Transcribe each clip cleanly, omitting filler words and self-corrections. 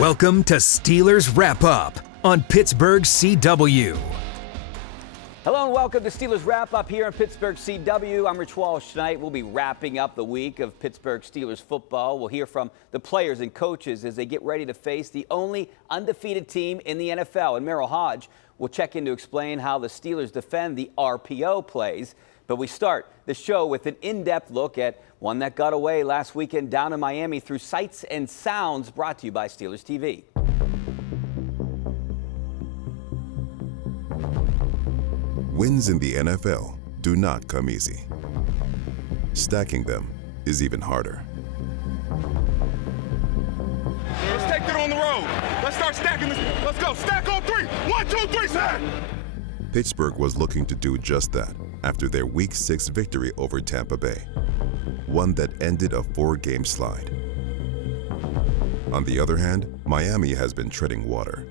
Welcome to Steelers Wrap Up on Pittsburgh CW. Hello and welcome to Steelers Wrap Up here on Pittsburgh CW. I'm Richie Walsh. Tonight we'll be wrapping up the week of Pittsburgh Steelers football. We'll hear from the players and coaches as they get ready to face the only undefeated team in the NFL. And Merril Hoge will check in to explain how the Steelers defend the RPO plays. But we start the show with an in-depth look at one that got away last weekend down in Miami through Sights and Sounds, brought to you by Steelers TV. Wins in the NFL do not come easy. Stacking them is even harder. Let's take it on the road. Let's start stacking this. Let's go. Stack on three. 1, 2, 3, stack. Pittsburgh was looking to do just that after their Week 6 victory over Tampa Bay, one that ended a 4-game slide. On the other hand, Miami has been treading water,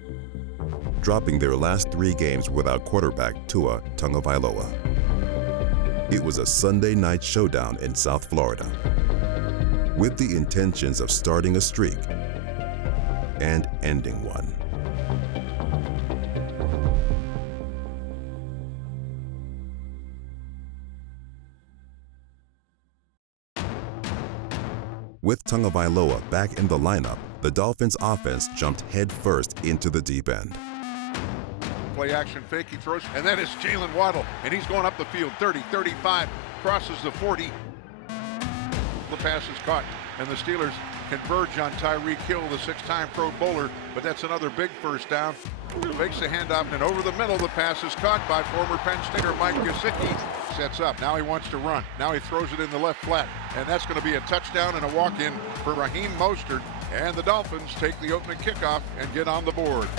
dropping their last 3 games without quarterback Tua Tagovailoa. It was a Sunday night showdown in South Florida, with the intentions of starting a streak and ending one. With Tagovailoa back in the lineup, the Dolphins' offense jumped headfirst into the deep end. Play action fake, he throws, and then it's Jalen Waddle, and he's going up the field, 30, 35, crosses the 40. The pass is caught, and the Steelers converge on Tyreek Hill, the 6-time Pro Bowler, but that's another big first down. Makes the handoff, and over the middle, the pass is caught by former Penn Stater Mike Gesicki. Sets up, now he wants to run. Now he throws it in the left flat, and that's going to be a touchdown and a walk-in for Raheem Mostert, and the Dolphins take the opening kickoff and get on the board.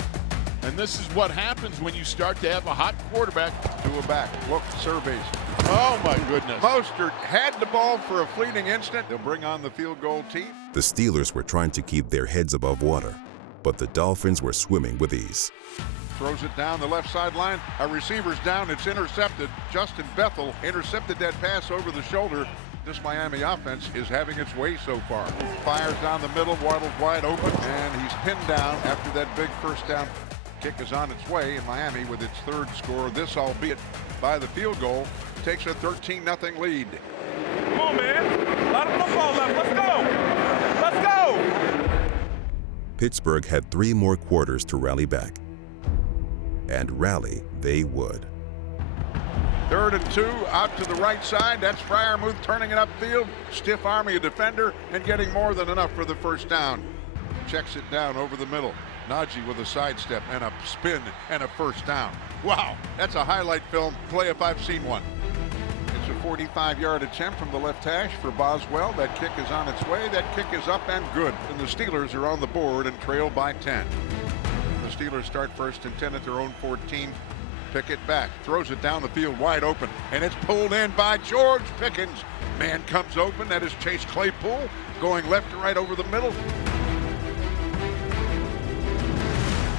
And this is what happens when you start to have a hot quarterback. To a back, look, surveys. Oh my goodness. Mostert had the ball for a fleeting instant. They'll bring on the field goal team. The Steelers were trying to keep their heads above water, but the Dolphins were swimming with ease. Throws it down the left sideline. A receiver's down. It's intercepted. Justin Bethel intercepted that pass over the shoulder. This Miami offense is having its way so far. Fires down the middle. Waddle's wide open, and he's pinned down after that big first down. Kick is on its way, and Miami, with its 3rd score, this albeit by the field goal, takes a 13-0 lead. Come on, man. A lot of football left. Let's go. Let's go. Pittsburgh had 3 more quarters to rally back. And rally they would. 3rd and 2, out to the right side. That's Freiermuth turning it upfield. Stiff arming a defender and getting more than enough for the first down. Checks it down over the middle. Najee with a sidestep and a spin and a first down. Wow, that's a highlight film play if I've seen one. It's a 45-yard attempt from the left hash for Boswell. That kick is on its way. That kick is up and good. And the Steelers are on the board and trail by 10. The Steelers start 1st and 10 at their own 14. Pickett back, throws it down the field wide open, and it's pulled in by George Pickens. Man comes open. That is Chase Claypool going left to right over the middle.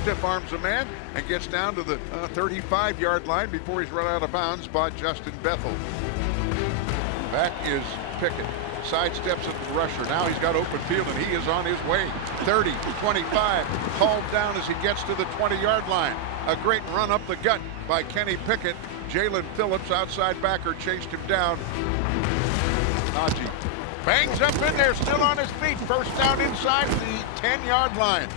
Stiff arms a man and gets down to the 35-yard line before he's run out of bounds by Justin Bethel. Back is Pickett. Sidesteps at the rusher. Now he's got open field and he is on his way. 30, 25, hauled down as he gets to the 20-yard line. A great run up the gut by Kenny Pickett. Jalen Phillips, outside backer, chased him down. Najee bangs up in there, still on his feet. First down inside the 10-yard line.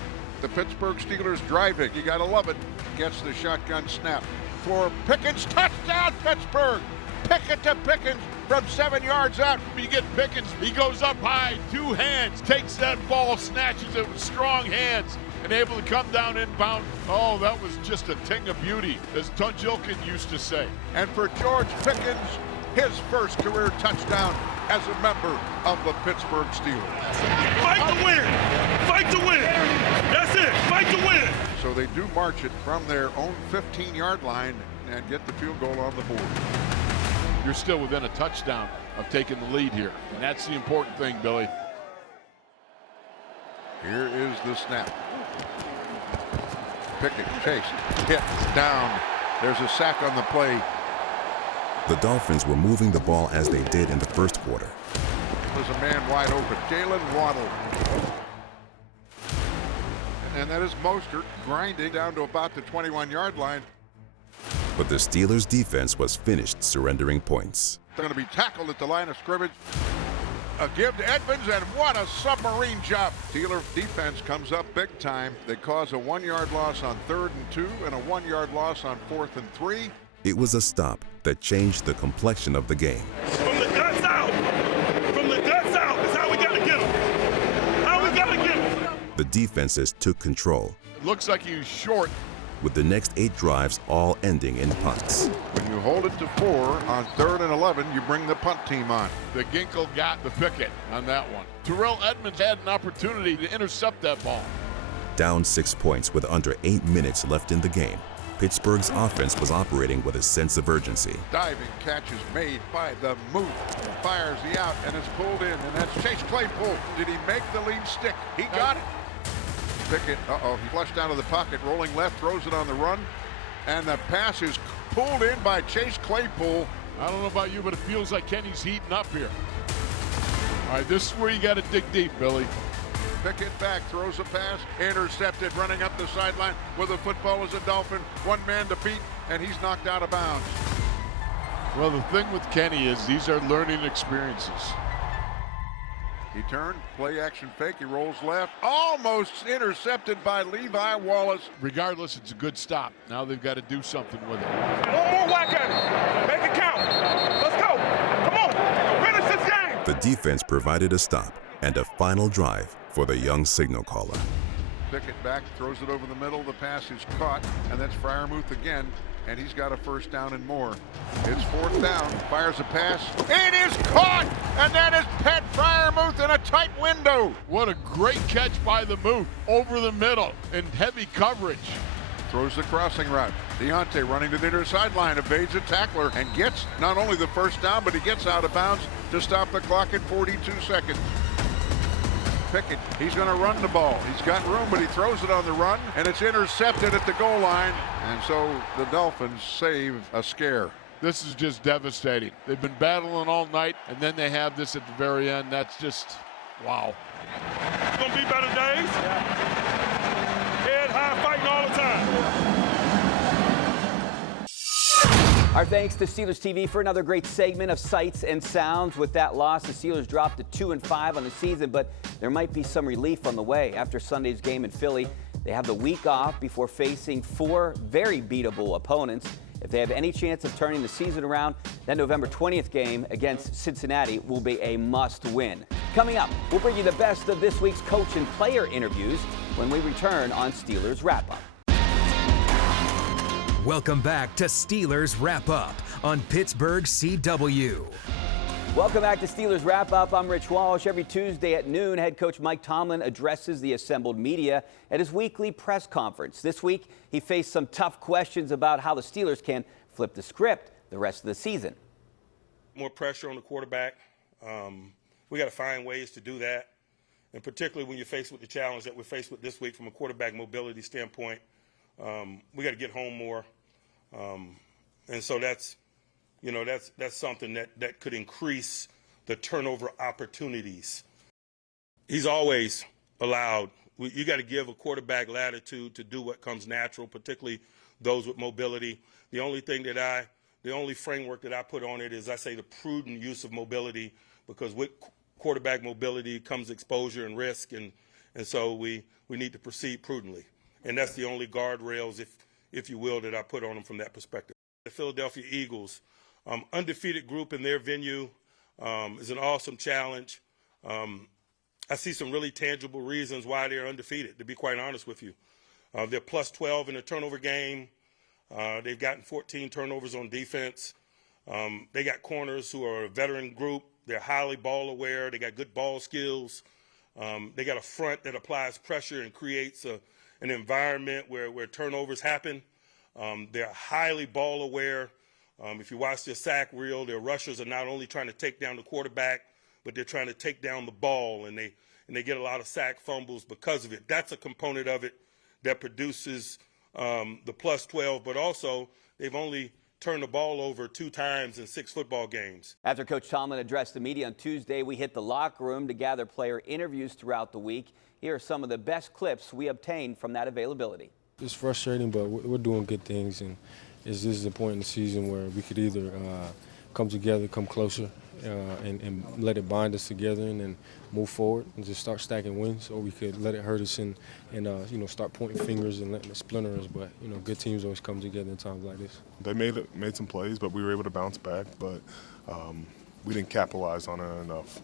The Pittsburgh Steelers driving. You gotta love it. Gets the shotgun snap for Pickens. Touchdown, Pittsburgh! Pickett to Pickens from 7 yards out. You get Pickens, he goes up high, 2 hands, takes that ball, snatches it with strong hands, and able to come down inbound. Oh, that was just a thing of beauty, as Tunjilkin used to say. And for George Pickens, his first career touchdown as a member of the Pittsburgh Steelers. Fight to win. Fight to win. That's it. Fight to win. So they do march it from their own 15-yard line and get the field goal on the board. You're still within a touchdown of taking the lead here, and that's the important thing, Billy. Here is the snap. Pickett chased, hit, down. There's a sack on the play. The Dolphins were moving the ball as they did in the first quarter. There's a man wide open, Jalen Waddle. and that is Mostert grinding down to about the 21-yard line. But the Steelers' defense was finished surrendering points. They're going to be tackled at the line of scrimmage. A give to Edmonds, and what a submarine job. Steelers defense comes up big time. They cause a 1-yard loss on 3rd and 2 and a 1-yard loss on 4th and 3. It was a stop that changed the complexion of the game. From the guts out. From the guts out. That's how we got to get them. How we got to get them. The defenses took control, It looks like he's short. with the next 8 drives all ending in punts. When you hold it to 4 on 3rd and 11, you bring the punt team on. The Ginkle got the Pickett on that one. Terrell Edmonds had an opportunity to intercept that ball. Down 6 points with under 8 minutes left in the game, Pittsburgh's offense was operating with a sense of urgency. Diving catch is made by the Moot. Fires the out and is pulled in, and that's Chase Claypool. Did he make the lead stick? He got it. Pickett, he flushed out of the pocket, rolling left, throws it on the run, and the pass is pulled in by Chase Claypool. I don't know about you, but it feels like Kenny's heating up here. All right, this is where you got to dig deep, Billy. Pickett back, throws a pass, intercepted, running up the sideline with the football as a Dolphin. One man to beat, and he's knocked out of bounds. Well, the thing with Kenny is these are learning experiences. He turned, play action fake, he rolls left, almost intercepted by Levi Wallace. Regardless, it's a good stop. Now they've got to do something with it. One more whack at it. Make it count. Let's go. Come on. Finish this game. The defense provided a stop and a final drive for the young signal caller. Pickett back, throws it over the middle, the pass is caught, and that's Freiermuth again, and he's got a first down and more. It's 4th down, fires a pass, it is caught, and that is Pat Freiermuth in a tight window. What a great catch by the Moot over the middle in heavy coverage. Throws the crossing route. Diontae running to the near sideline, evades a tackler, and gets not only the first down, but he gets out of bounds to stop the clock at 42 seconds. Pickett, he's going to run the ball. He's got room, but he throws it on the run, and it's intercepted at the goal line. And so the Dolphins save a scare. This is just devastating. They've been battling all night, and then they have this at the very end. That's just, wow. It's going to be better days. Head high, fighting all the time. Our thanks to Steelers TV for another great segment of Sights and Sounds. With that loss, the Steelers dropped to 2-5 on the season, but there might be some relief on the way. After Sunday's game in Philly, they have the week off before facing 4 very beatable opponents. If they have any chance of turning the season around, that November 20th game against Cincinnati will be a must-win. Coming up, we'll bring you the best of this week's coach and player interviews when we return on Steelers Wrap-Up. Welcome back to Steelers Wrap Up on Pittsburgh CW. Welcome back to Steelers Wrap Up. I'm Rich Walsh. Every Tuesday at noon, head coach Mike Tomlin addresses the assembled media at his weekly press conference. This week, he faced some tough questions about how the Steelers can flip the script the rest of the season. More pressure on the quarterback. We got to find ways to do that, and particularly when you're faced with the challenge that we're faced with this week from a quarterback mobility standpoint. We got to get home more, and so that's something that could increase the turnover opportunities. He's always allowed. You got to give a quarterback latitude to do what comes natural, particularly those with mobility. The only framework that I put on it is I say the prudent use of mobility, because with quarterback mobility comes exposure and risk, and so we need to proceed prudently. And that's the only guardrails, if you will, that I put on them from that perspective. The Philadelphia Eagles, undefeated group in their venue, is an awesome challenge. I see some really tangible reasons why they're undefeated, to be quite honest with you. They're plus 12 in the turnover game. They've gotten 14 turnovers on defense. They got corners who are a veteran group. They're highly ball aware. They got good ball skills. They got a front that applies pressure and creates an environment where turnovers happen. They're highly ball aware. If you watch their sack reel, their rushers are not only trying to take down the quarterback, but they're trying to take down the ball, and they get a lot of sack fumbles because of it. That's a component of it that produces the plus 12, but also they've only turned the ball over 2 times in 6 football games. After Coach Tomlin addressed the media on Tuesday, we hit the locker room to gather player interviews throughout the week. Here are some of the best clips we obtained from that availability. It's frustrating, but we're doing good things, and this is a point in the season where we could either come together, come closer, and let it bind us together and then move forward and just start stacking wins, or we could let it hurt us and start pointing fingers and letting it splinter us. But good teams always come together in times like this. They made some plays, but we were able to bounce back. But we didn't capitalize on it enough.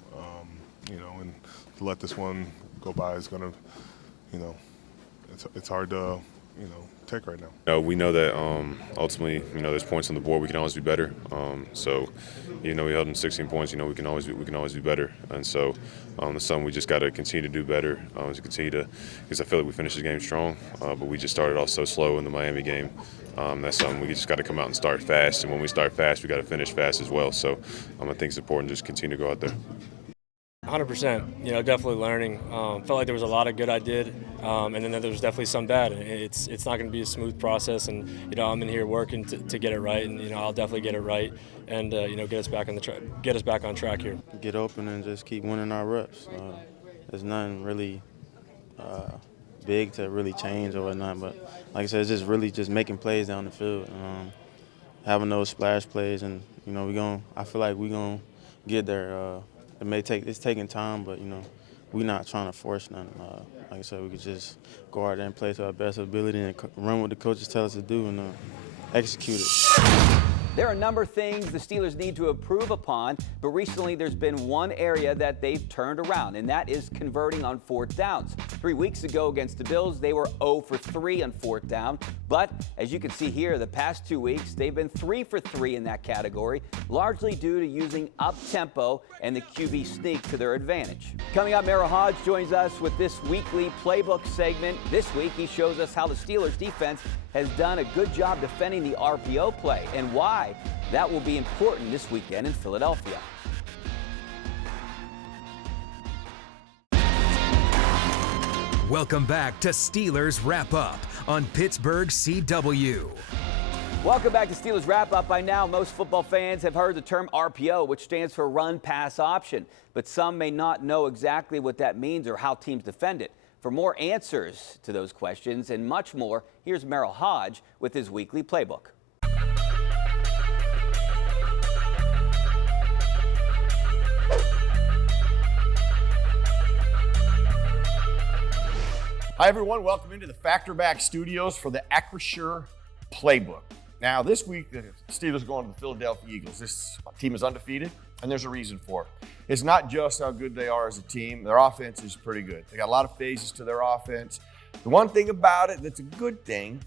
And to let this one go by is gonna, it's hard to, take right now. We know that ultimately, there's points on the board. We can always be better. We held them 16 points. We can always be better. And so, the something we just got to continue to do better. Because I feel like we finished the game strong, but we just started off so slow in the Miami game. That's something we just got to come out and start fast. And when we start fast, we got to finish fast as well. So, I think it's important to just continue to go out there. 100%. Definitely learning. Felt like there was a lot of good I did, and then there was definitely some bad. It's not going to be a smooth process, and I'm in here working to get it right, and I'll definitely get it right, and get us back on track here. Get open and just keep winning our reps. There's nothing really big to really change or whatnot, but like I said, it's just really just making plays down the field, having those splash plays, and I feel like we're gonna get there. It's taking time, but we're not trying to force nothing. Like I said, we could just go out there and play to our best ability and run what the coaches tell us to do and execute it. There are a number of things the Steelers need to improve upon, but recently there's been one area that they've turned around, and that is converting on 4th downs. 3 weeks ago against the Bills, they were 0 for 3 on 4th down, but as you can see here, the past 2 weeks, they've been 3 for 3 in that category, largely due to using up-tempo and the QB sneak to their advantage. Coming up, Merril Hoge joins us with this weekly playbook segment. This week, he shows us how the Steelers defense has done a good job defending the RPO play and why that will be important this weekend in Philadelphia. Welcome back to Steelers Wrap Up on Pittsburgh CW. Welcome back to Steelers Wrap Up. By now, most football fans have heard the term RPO, which stands for run pass option, but some may not know exactly what that means or how teams defend it. For more answers to those questions and much more, here's Merril Hoge with his weekly playbook. Hi, everyone. Welcome into the Factor Back Studios for the Acrisure Playbook. Now, this week, the Steelers are going to the Philadelphia Eagles. This team is undefeated, and there's a reason for it. It's not just how good they are as a team. Their offense is pretty good. They got a lot of phases to their offense. The one thing about it that's a good thing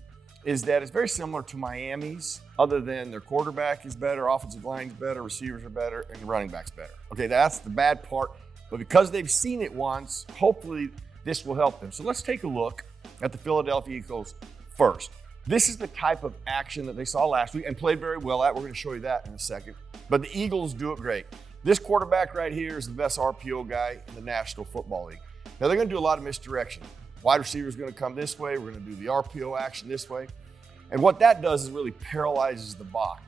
is that it's very similar to Miami's, other than their quarterback is better, offensive line's better, receivers are better, and the running back's better. Okay, that's the bad part. But because they've seen it once, hopefully this will help them. So let's take a look at the Philadelphia Eagles first. This is the type of action that they saw last week and played very well at. We're going to show you that in a second. But the Eagles do it great. This quarterback right here is the best RPO guy in the National Football League. Now, they're going to do a lot of misdirection. Wide receiver is going to come this way. We're going to do the RPO action this way. And what that does is really paralyzes the box.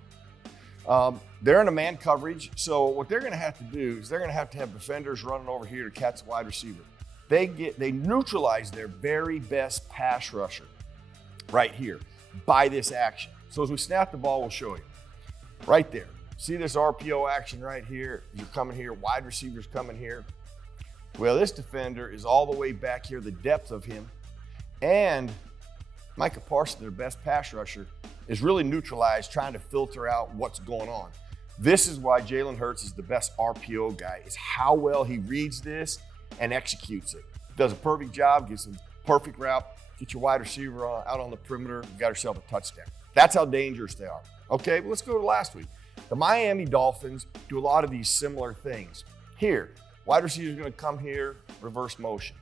They're in a man coverage, so what they're going to have to do is they're going to have defenders running over here to catch the wide receiver. They neutralize their very best pass rusher right here by this action. So as we snap the ball, we'll show you. Right there. See this RPO action right here? You're coming here, wide receiver's coming here. Well, this defender is all the way back here, the depth of him. And Micah Parsons, their best pass rusher, is really neutralized, trying to filter out what's going on. This is why Jalen Hurts is the best RPO guy, is how well he reads this and executes it. Does a perfect job, gives him perfect route, get your wide receiver out on the perimeter, you got yourself a touchdown. That's how dangerous they are. Okay, but let's go to last week. The Miami Dolphins do a lot of these similar things. Here, wide receiver's gonna come here, reverse motion.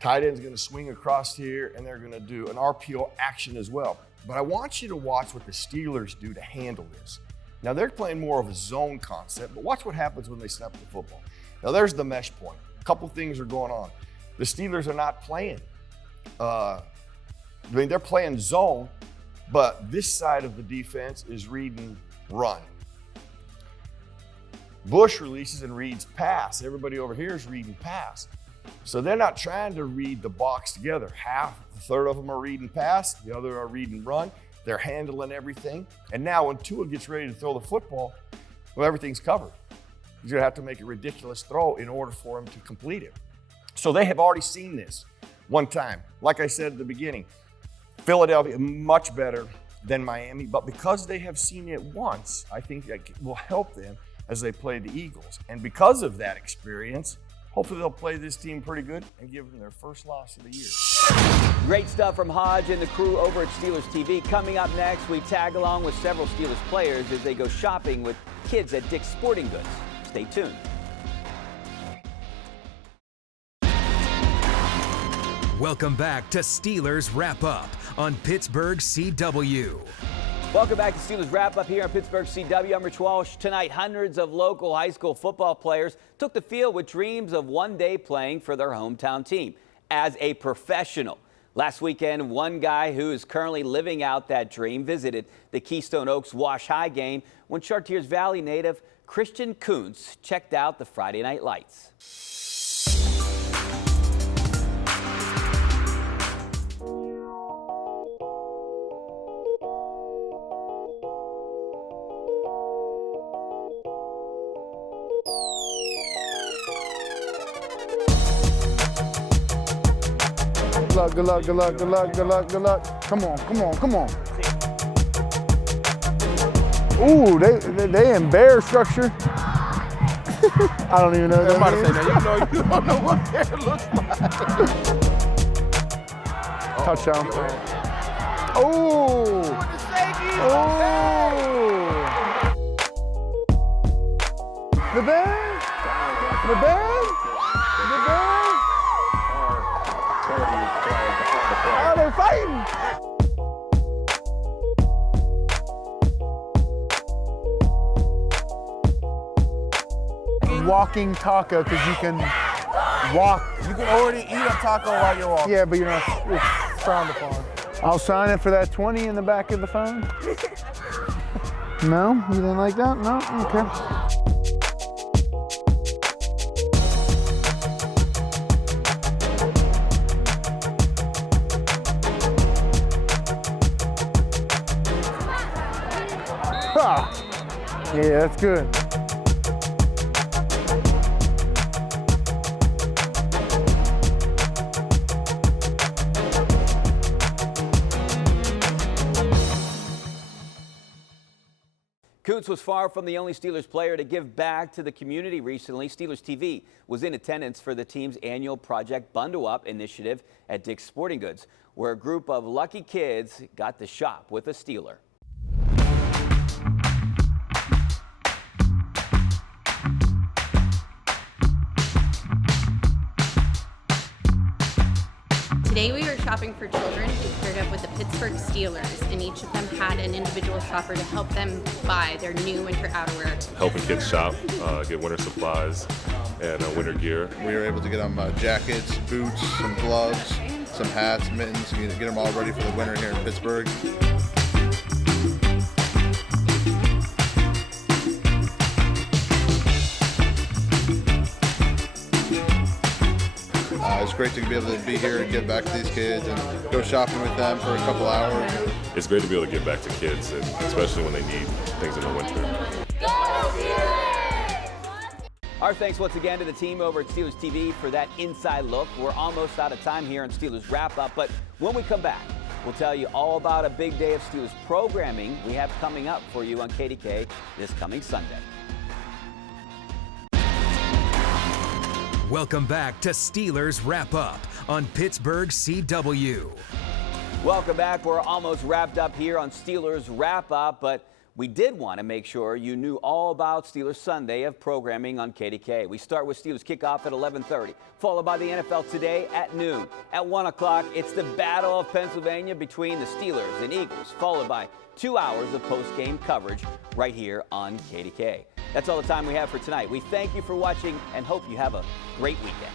Tight end's gonna swing across here, and they're gonna do an RPO action as well. But I want you to watch what the Steelers do to handle this. Now, they're playing more of a zone concept, but watch what happens when they snap the football. Now, there's the mesh point. A couple things are going on. The Steelers are not playing. They're playing zone, But this side of the defense is reading run. Bush releases and reads pass. Everybody over here is reading pass. So they're not trying to read the box together. A third of them are reading pass, the other are reading run. They're handling everything. And now when Tua gets ready to throw the football, well, everything's covered. He's gonna have to make a ridiculous throw in order for him to complete it. So they have already seen this one time. Like I said at the beginning, Philadelphia much better than Miami, but because they have seen it once, I think that will help them as they play the Eagles. And because of that experience, hopefully they'll play this team pretty good and give them their first loss of the year. Great stuff from Hoge and the crew over at Steelers TV. Coming up next, we tag along with several Steelers players as they go shopping with kids at Dick's Sporting Goods. Stay tuned. Welcome back to Steelers Wrap Up on Pittsburgh CW. Welcome back to Steelers Wrap Up here on Pittsburgh CW. I'm Richie Walsh. Tonight, hundreds of local high school football players took the field with dreams of one day playing for their hometown team as a professional. Last weekend, one guy who is currently living out that dream visited the Keystone Oaks Wash High game when Chartiers Valley native Christian Kuntz checked out the Friday Night Lights. Good luck, good luck, good luck, good luck, good luck. Come on, come on, come on. Ooh, they in bear structure. I don't even know what that means. You don't know what bear looks like. Touchdown. Oh. The bear. The bear. Oh, they're fighting! Walking taco, because you can walk. You can already eat a taco while you're walking. Yeah, but you're not frowned upon. I'll sign in for that 20 in the back of the phone. No? You didn't like that? No? Okay. Yeah, that's good. Kuntz was far from the only Steelers player to give back to the community recently. Steelers TV was in attendance for the team's annual Project Bundle Up initiative at Dick's Sporting Goods, where a group of lucky kids got to shop with a Steeler. Today we were shopping for children who paired up with the Pittsburgh Steelers, and each of them had an individual shopper to help them buy their new winter outerwear. Helping kids shop, get winter supplies, and winter gear. We were able to get them jackets, boots, some gloves, some hats, mittens, get them all ready for the winter here in Pittsburgh. It's great to be able to be here and get back to these kids and go shopping with them for a couple hours. It's great to be able to get back to kids, and especially when they need things in the winter. Our thanks once again to the team over at Steelers TV for that inside look. We're almost out of time here on Steelers Wrap Up, but when we come back, we'll tell you all about a big day of Steelers programming we have coming up for you on KDK this coming Sunday. Welcome back to Steelers Wrap Up on Pittsburgh CW. Welcome back. We're almost wrapped up here on Steelers Wrap Up, but we did want to make sure you knew all about Steelers Sunday of programming on KDK. We start with Steelers kickoff at 11:30, followed by the NFL Today at noon. At 1 o'clock, it's the Battle of Pennsylvania between the Steelers and Eagles, followed by 2 hours of post-game coverage right here on KDK. That's all the time we have for tonight. We thank you for watching and hope you have a great weekend.